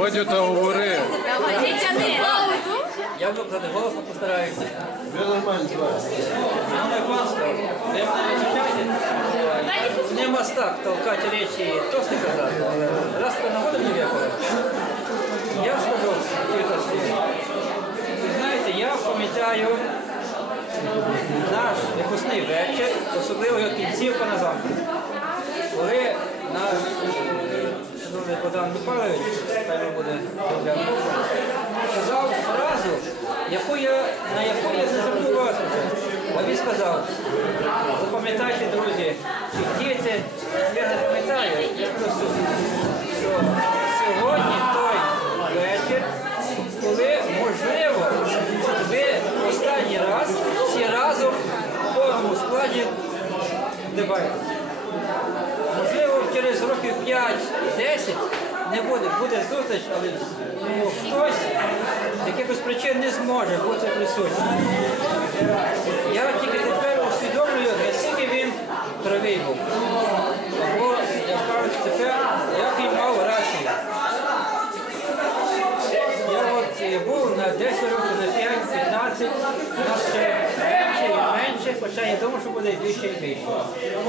Бодю та говори. Я викладу голосно постараюся. Ви нормально звати. Не мастак толкати речі, тости казати, раз така нагода мені випала, я скажу. Ви знаєте, я пам'ятаю наш випускний вечір, особливо його кінцівка на замку. Коли наш е, Богдан Михайлович, хай буде сказав фразу, яку я, на яку я не забувався. А він сказав, запам'ятайте, друзі, діти, я не пам'ятаю, я просто, що сьогодні той вечір, коли можливо, ви останній раз всі разом в повному складі дебаєте. Можливо, через років 5-10 не буде, буде зустріч, але ну, хтось якихось причин не зможе бути присутнім. Я тільки тепер усвідомлюю, наскільки він правий був. Або, як кажуть, тепер, як він мав рацію. Я от е, був на 10 років, на 5, 15, у нас ще менше і менше, хоча я думаю, що буде більше і більше.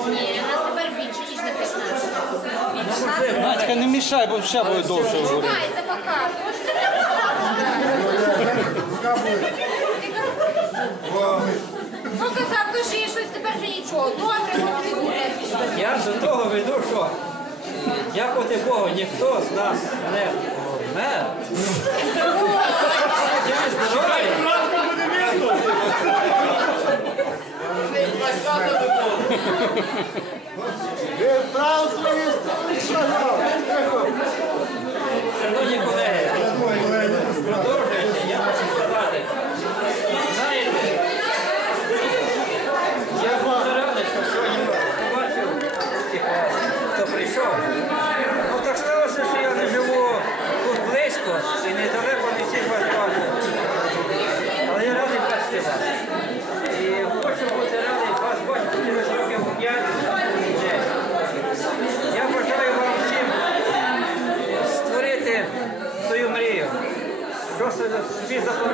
Ні, нас тепер більше, ніж на 15. Ну, Надька, не мішай, бо ще буде довше говорити. Ну казав, кажи щось, тепер вже нічого. Добре, не буде. Я до того веду, що дякувати Богу, ніхто з нас не помер. Живі здорові. Ви вправо свої сторони, закон.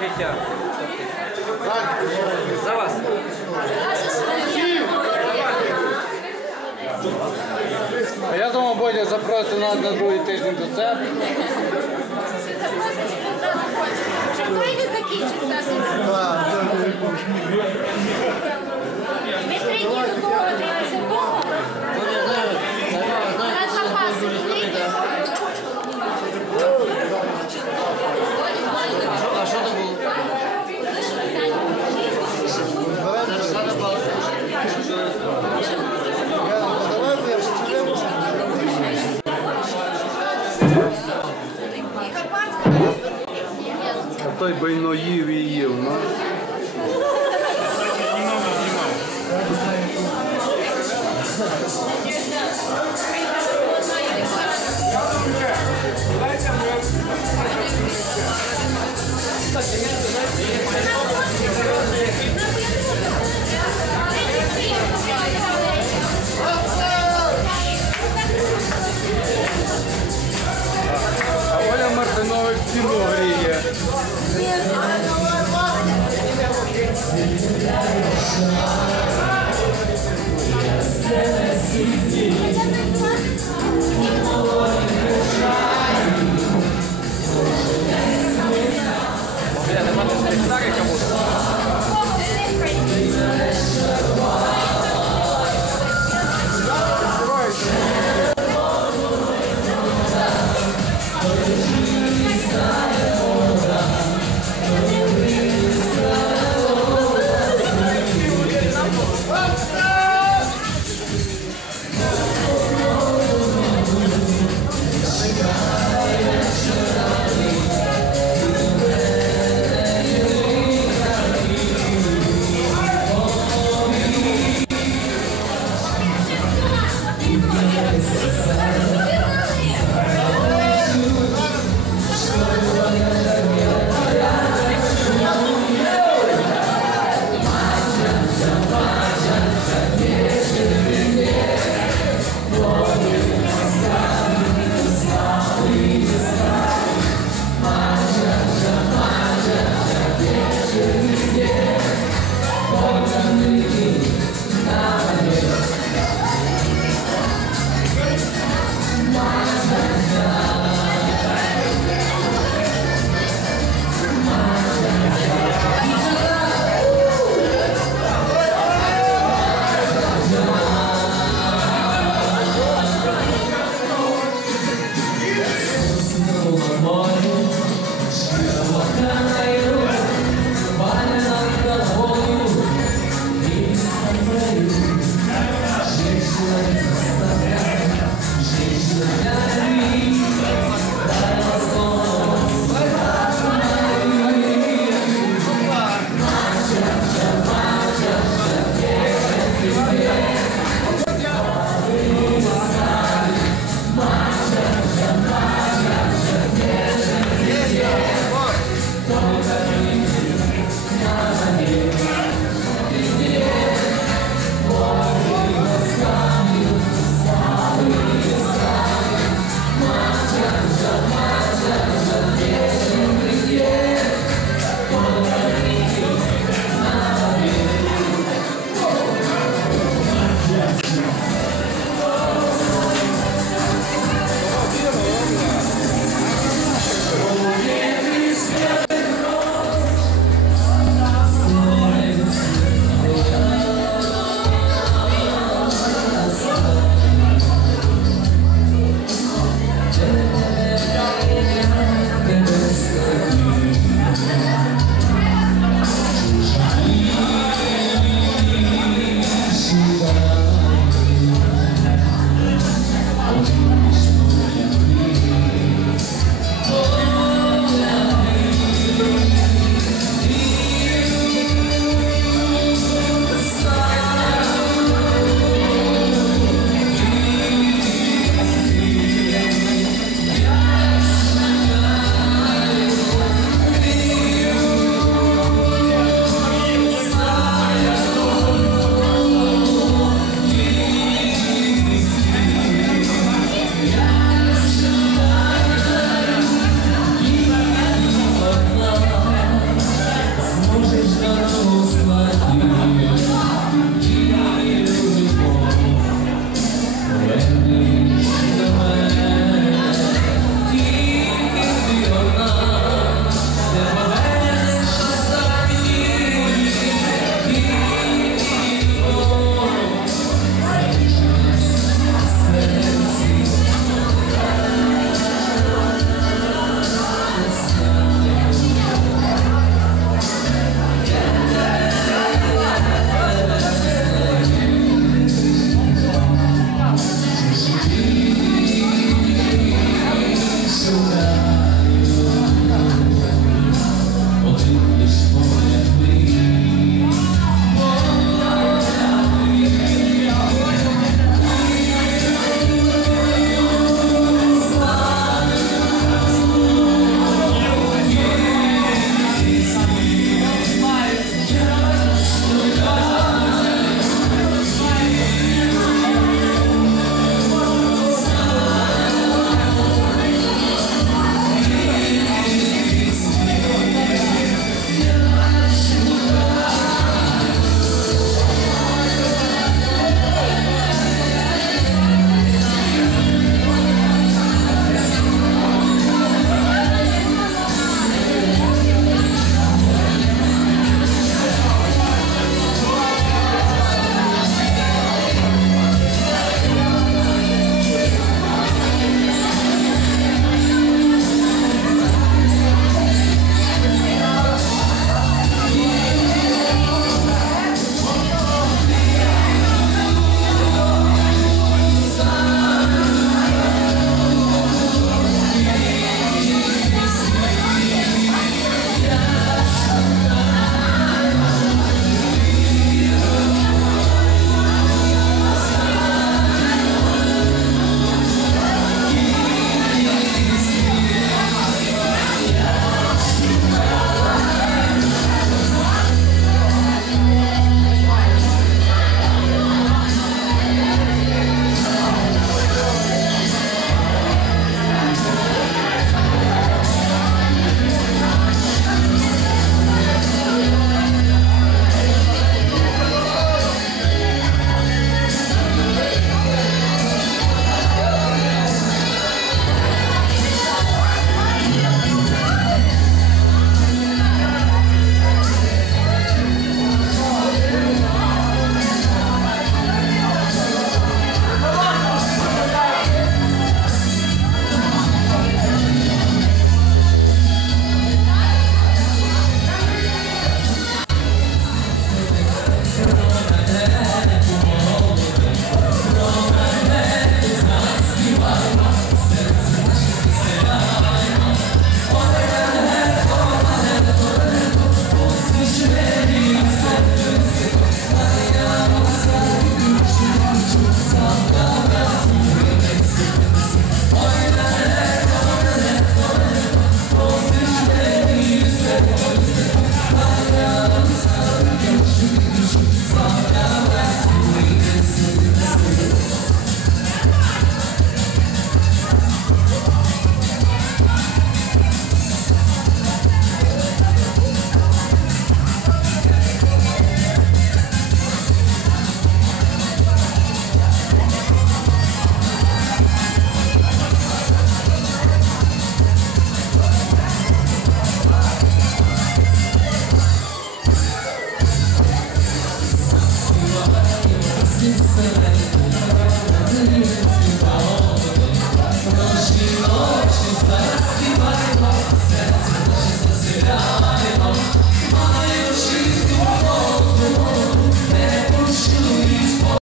життя. За вас. Я думаю, Бодя запросив нас на другий тиждень до себе. Війни закінчиться. До того. той би їв і їв. ціну гріє. Thank you.